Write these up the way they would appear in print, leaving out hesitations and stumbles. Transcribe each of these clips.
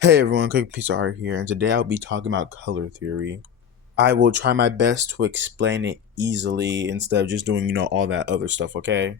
Hey everyone, Quick Piece of Art here, and today I'll be talking about color theory. I will try my best to explain it easily instead of just doing, all that other stuff, okay?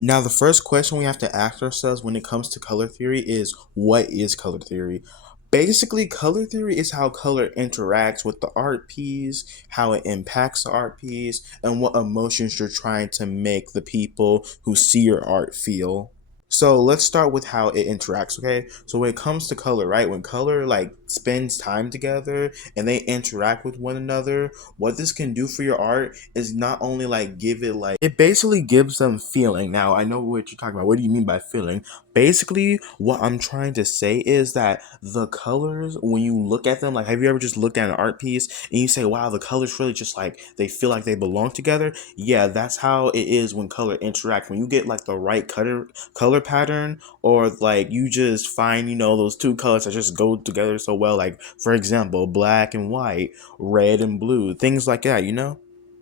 Now, the first question we have to ask ourselves when it comes to color theory is what is color theory? Basically, color theory is how color interacts with the art piece, how it impacts the art piece, and what emotions you're trying to make the people who see your art feel. So let's start with how it interacts, okay? So when it comes to color, right? When color like spends time together and they interact with one another, what this can do for your art is not only like give it like it basically gives them feeling. Now, I know what you're talking about. What do you mean by feeling? Basically, what I'm trying to say is that the colors, when you look at them, like have you ever just looked at an art piece and you say, wow, the colors really just like they feel like they belong together? Yeah, that's how it is when color interact. When you get like the right color pattern, or like you just find those two colors that just go together so well, like for example black and white, red and blue, things like that.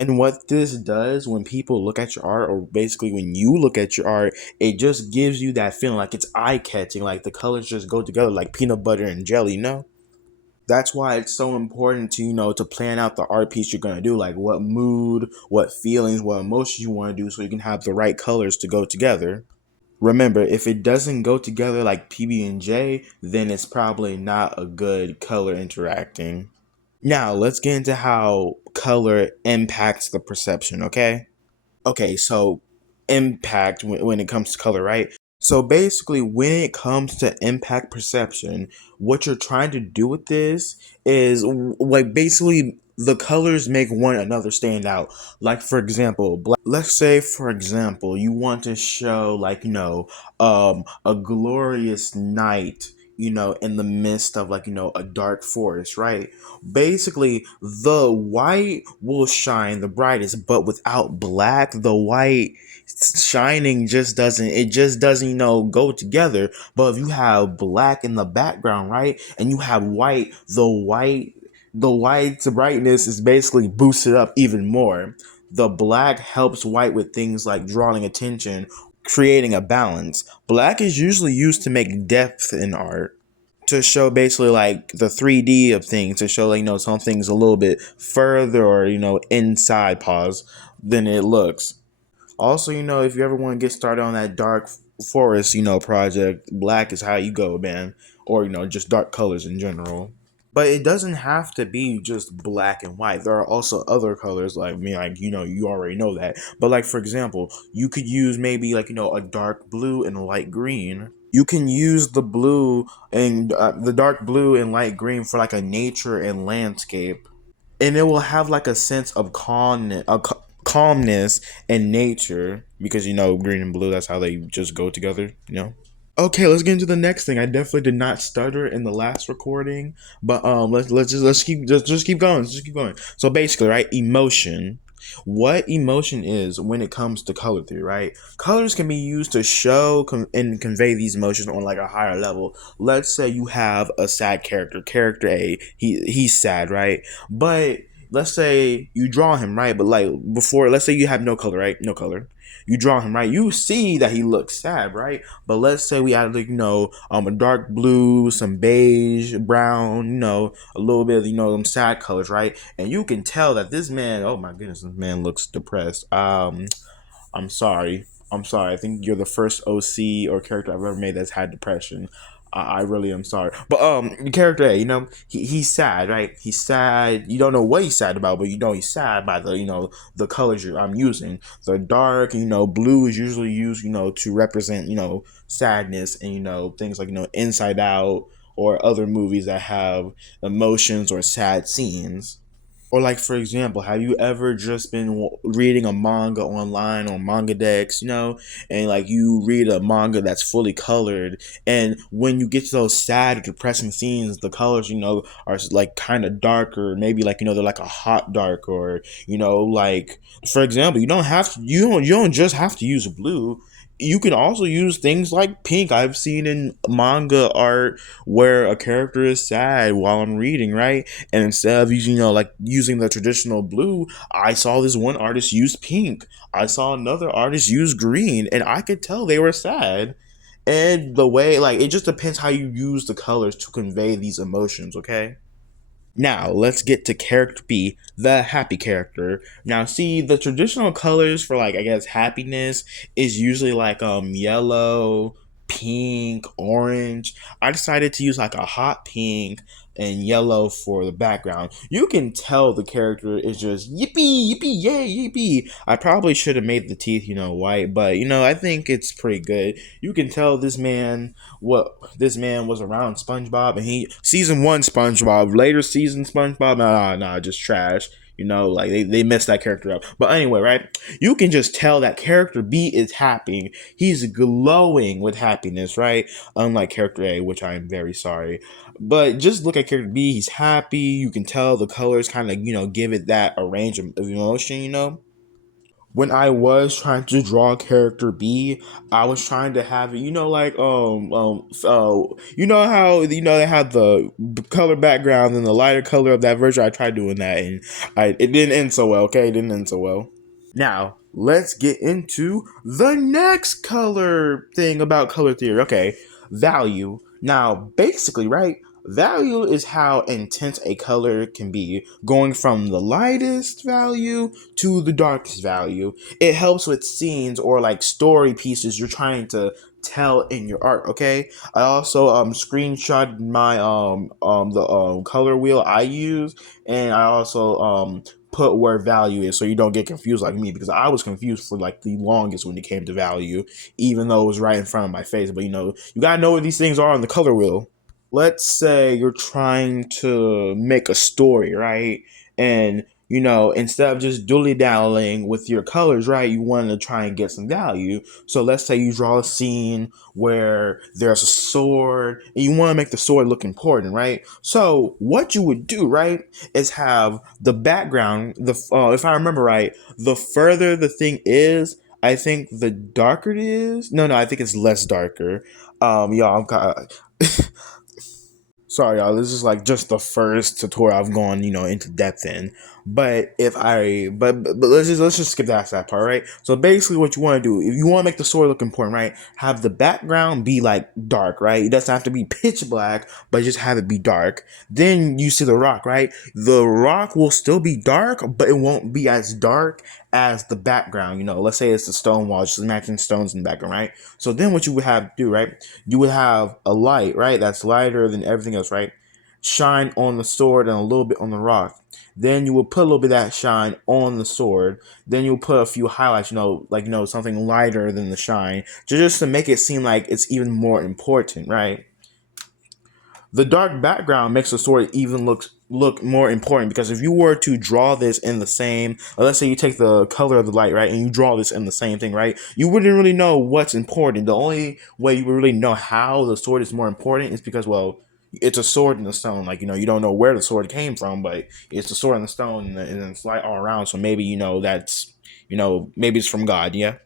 And what this does when people look at your art, or basically when you look at your art, it just gives you that feeling like it's eye-catching, like the colors just go together like peanut butter and jelly. That's why it's so important to to plan out the art piece you're going to do, like what mood, what feelings, what emotions you want to do, so you can have the right colors to go together. Remember, if it doesn't go together like PB&J, then it's probably not a good color interacting. Now, let's get into how color impacts the perception, okay? Okay, so impact when it comes to color, right? So basically, when it comes to impact perception, what you're trying to do with this is like basically the colors make one another stand out. Like for example, let's say for example, you want to show like a glorious night, in the midst of like a dark forest, right? Basically, the white will shine the brightest, but without black, the white shining just doesn't go together. But if you have black in the background, right, and you have white, the white's brightness is basically boosted up even more. The black helps white with things like drawing attention, creating a balance. Black is usually used to make depth in art, to show basically like the 3D of things, to show like something's a little bit further, or inside pause than it looks. Also, if you ever want to get started on that dark forest project, black is how you go, man. Or just dark colors in general. But it doesn't have to be just black and white. There are also other colors, like me, like you already know that. But like for example, you could use maybe like a dark blue and a light green. You can use the blue and the dark blue and light green for like a nature and landscape, and it will have like a sense of calmness and nature, because green and blue, that's how they just go together. Okay, let's get into the next thing. I definitely did not stutter in the last recording, but let's keep going. Let's just keep going. So basically, right, emotion. What emotion is when it comes to color theory, right? Colors can be used to show and convey these emotions on like a higher level. Let's say you have a sad character, character A. He's sad, right? But let's say you draw him, right? But like before, let's say you have no color, right? No color. You draw him, right? You see that he looks sad, right? But let's say we add like a dark blue, some beige, brown, a little bit of some sad colors, right? And you can tell that this man, oh my goodness, this man looks depressed. I'm sorry. I'm sorry. I think you're the first OC or character I've ever made that's had depression. I really am sorry. But character A, he's sad, right? He's sad. You don't know what he's sad about, but he's sad by the colors I'm using. The dark, blue is usually used, to represent, sadness, and things like Inside Out, or other movies that have emotions or sad scenes. Or like for example, have you ever just been reading a manga online on manga decks, and like you read a manga that's fully colored, and when you get to those sad or depressing scenes, the colors, are like kind of darker, maybe like they're like a hot dark, or like for example, you don't just have to use blue. You can also use things like pink. I've seen in manga art where a character is sad while I'm reading, right? And instead of using, like using the traditional blue, I saw this one artist use pink. I saw another artist use green, and I could tell they were sad. And the way, like, it just depends how you use the colors to convey these emotions, okay? Now, let's get to character B, the happy character. Now, see, the traditional colors for, like, I guess happiness is usually like yellow, pink, orange. I decided to use like a hot pink and yellow for the background. You can tell the character is just yippee, yippee, yay, yippee. I probably should have made the teeth, white, but I think it's pretty good. You can tell this man was around SpongeBob, and he season one SpongeBob, later season SpongeBob, nah, just trash. Like they messed that character up. But anyway, right? You can just tell that character B is happy. He's glowing with happiness, right? Unlike character A, which I am very sorry. But just look at character B, he's happy. You can tell the colors kind of, give it that a range of emotion. When I was trying to draw character B, I was trying to have it, like you know how they have the color background and the lighter color of that version. I tried doing that, and it didn't end so well. Okay, it didn't end so well. Now, let's get into the next color thing about color theory. Okay, value. Now, basically, right? Value is how intense a color can be, going from the lightest value to the darkest value. It helps with scenes or like story pieces you're trying to tell in your art. Okay, I also screenshot my the color wheel I use, and I also put where value is so you don't get confused like me, because I was confused for like the longest when it came to value, even though it was right in front of my face. But you gotta know where these things are on the color wheel. Let's say you're trying to make a story, right? And instead of just doodly dallying with your colors, right, you want to try and get some value. So let's say you draw a scene where there's a sword and you want to make the sword look important, right? So what you would do, right, is have the background, if I remember right, the further the thing is, I think the darker it is. No, I think it's less darker. Y'all, sorry, y'all. This is like just the first tutorial I've gone, into depth in. But let's just skip that part, right? So basically, what you want to do, if you want to make the story look important, right, have the background be like dark, right? It doesn't have to be pitch black, but just have it be dark. Then you see the rock, right? The rock will still be dark, but it won't be as dark as the background. Let's say it's the stone wall, just imagine stones in the background, right? So then what you would have to do, right? You would have a light, right? That's lighter than everything else, right? Shine on the sword and a little bit on the rock. Then you will put a little bit of that shine on the sword. Then you'll put a few highlights, like something lighter than the shine, just to make it seem like it's even more important, right? The dark background makes the story even look more important, because if you were to draw this in the same, let's say you take the color of the light, right, and you draw this in the same thing, right, you wouldn't really know what's important. The only way you would really know how the sword is more important is because, well, it's a sword in the stone. Like, you don't know where the sword came from, but it's a sword in the stone, and it's light all around. So maybe that's maybe it's from God. Yeah.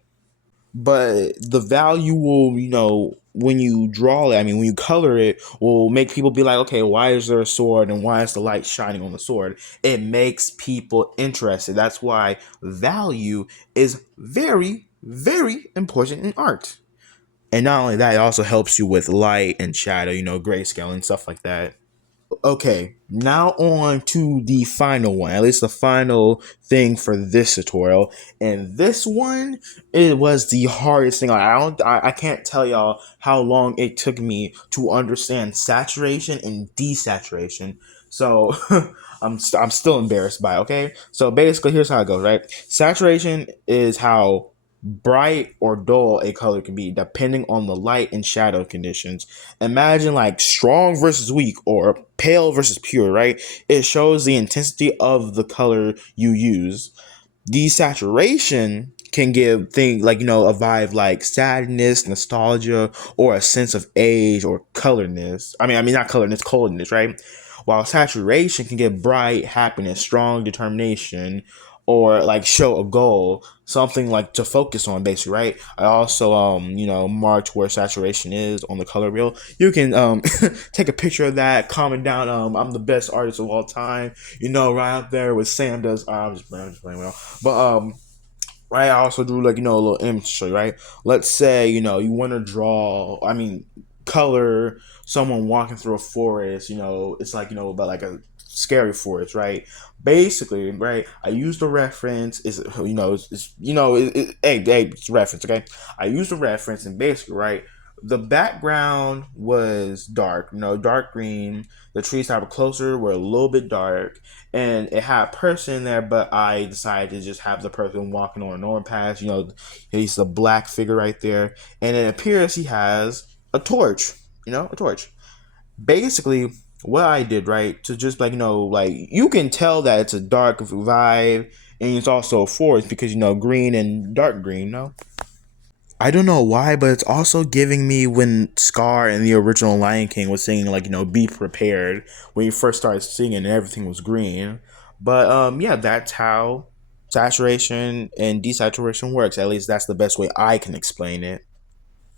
But the value will, when you draw it, I mean, when you color it, will make people be like, okay, why is there a sword and why is the light shining on the sword? It makes people interested. That's why value is very, very important in art. And not only that, it also helps you with light and shadow, grayscale and stuff like that. Okay, now on to the final one, at least the final thing for this tutorial. And this one, it was the hardest thing. Like, I can't tell y'all how long it took me to understand saturation and desaturation. So I'm still embarrassed by it, okay? So basically, here's how it goes, right? Saturation is how bright or dull a color can be depending on the light and shadow conditions. Imagine like strong versus weak or pale versus pure, right? It shows the intensity of the color you use. Desaturation can give things like, a vibe like sadness, nostalgia, or a sense of age or colorness. I mean not colorness, coldness, right? While saturation can give bright happiness, strong determination, or like show a goal, something like to focus on, basically, right? I also marked where saturation is on the color wheel. You can take a picture of that, comment down, I'm the best artist of all time, right up there with Sam does. I'm just playing well. But right? I also drew like a little image to show you, right? Let's say you want to draw, I mean, color someone walking through a forest. It's like about like a scary forest, right? Basically, right? I used the reference. Is hey, it's reference, okay? I used the reference, and basically, right? The background was dark, dark green. The trees that were closer were a little bit dark, and it had a person in there, but I decided to just have the person walking on an overpass. He's a black figure right there, and it appears he has a torch. A torch. Basically, what I did, right, to just like like you can tell that it's a dark vibe, and it's also a forest because green and dark green. No, I don't know why, but it's also giving me when Scar in the original Lion King was singing like be prepared when you first started singing and everything was green. But yeah, that's how saturation and desaturation works. At least that's the best way I can explain it.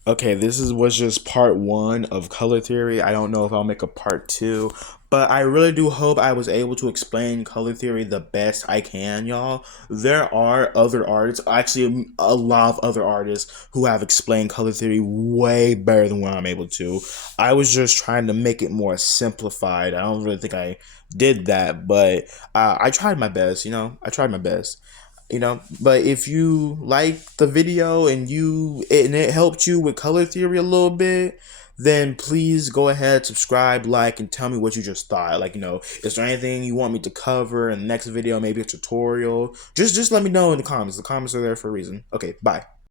Okay, was just part one of color theory. I don't know if I'll make a part two, but I really do hope I was able to explain color theory the best I can, y'all. There are other artists, actually a lot of other artists who have explained color theory way better than what I'm able to. I was just trying to make it more simplified. I don't really think I did that, but I tried my best. I tried my best. But if you like the video and it helped you with color theory a little bit, then please go ahead, subscribe, like, and tell me what you just thought. Like, is there anything you want me to cover in the next video? Maybe a tutorial. Just let me know in the comments. The comments are there for a reason. Okay, bye.